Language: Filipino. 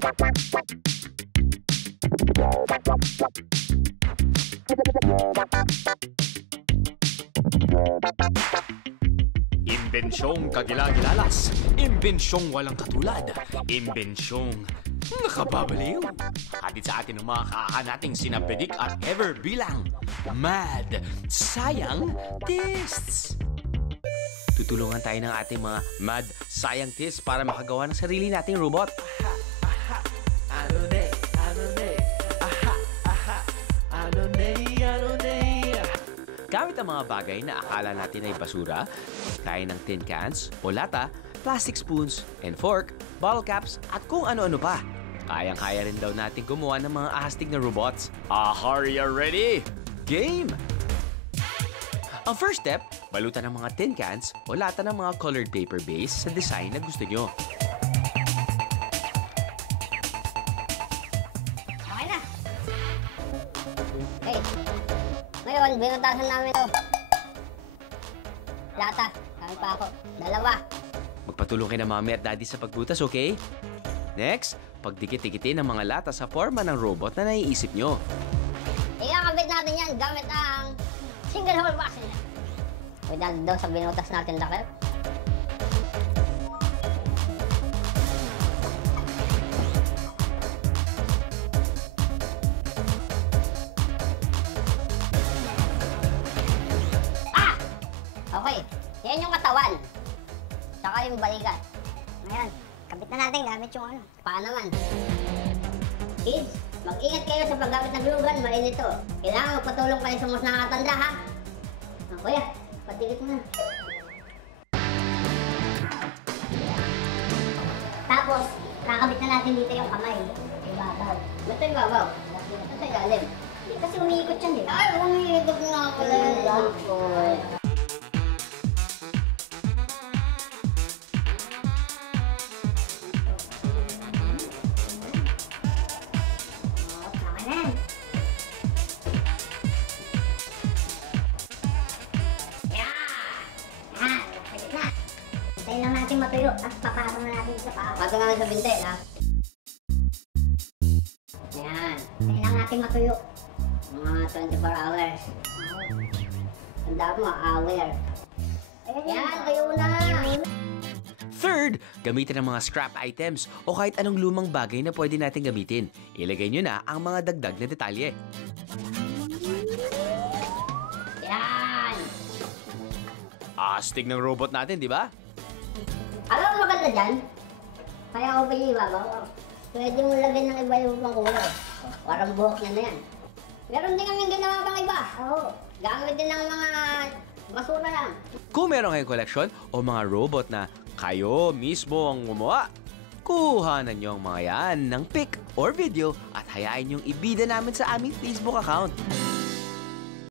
Imbensyong kagilagilalas, imbensyong walang katulad, imbensyong nakababaliw. Hatid sa atin ng mga kakanating sina Bedik at Ever bilang Mad Scientists. Tutulungan tayo ng ating mga Mad Scientists para makagawa ng sarili nating robot. Gamit ang mga bagay na akala natin ay basura, gaya ng tin cans o lata, plastic spoons and fork, bottle caps at kung ano-ano pa. Kayang-kaya rin daw natin gumawa ng mga astig na robots. Are you ready? Game! Ang first step, balutan ng mga tin cans o lata ng mga colored paper base sa design na gusto nyo. Okay na. Hey, ngayon, binutasan namin ito. Lata, kami pa ako. 2. Magpatulong kayo ng mami at daddy sa pagbutas, okay? Next, pagdikit-dikitin ang mga lata sa forma ng robot na naiisip nyo. Ikakabit natin yan gamit ang single hole vacuum. Pwede natin daw sa binutas natin lakit. Okay, yan yung katawan. Saka yung balikat. Ngayon, kabit na natin gamit yung ano. Paa naman. Kids, mag-ingat kayo sa paggamit ng glue gun, mainit ito. Kailangan magpatulong kayo sa mas nakakatanda, ha? Kuya, patigit mo na. Tapos, kakabit na natin dito yung kamay. Ibabaw. Ito yung babaw. Ito yung galim. Kasi umiikot yan, di ba? Ay, umiikot nga pala yan. Hintayin lang natin matuyo at papasok na natin sa paa. Pasok natin sa binte, ha? Ayan. Hintayin lang natin matuyo. Mga 24 hours. Tanda mo, hour. Ayan, tayo na! Third, gamitin ang mga scrap items o kahit anong lumang bagay na pwede natin gamitin. Ilagay nyo na ang mga dagdag na detalye. Ayan! Astig ng robot natin, di ba? Alam mo maganda dyan? Kaya ko pa yung ibabaw. Pwede mo lagyan ng iba yung pang kulay. Parang buhok niya na yan. Meron din kaming ginawa pang iba. Oo. Gamit din ng mga basura lang. Kung meron kayong koleksyon o mga robot na kayo mismo ang gumawa, kuhanan nyo ang mga yan ng pic or video at hayaan nyong ibida namin sa aming Facebook account.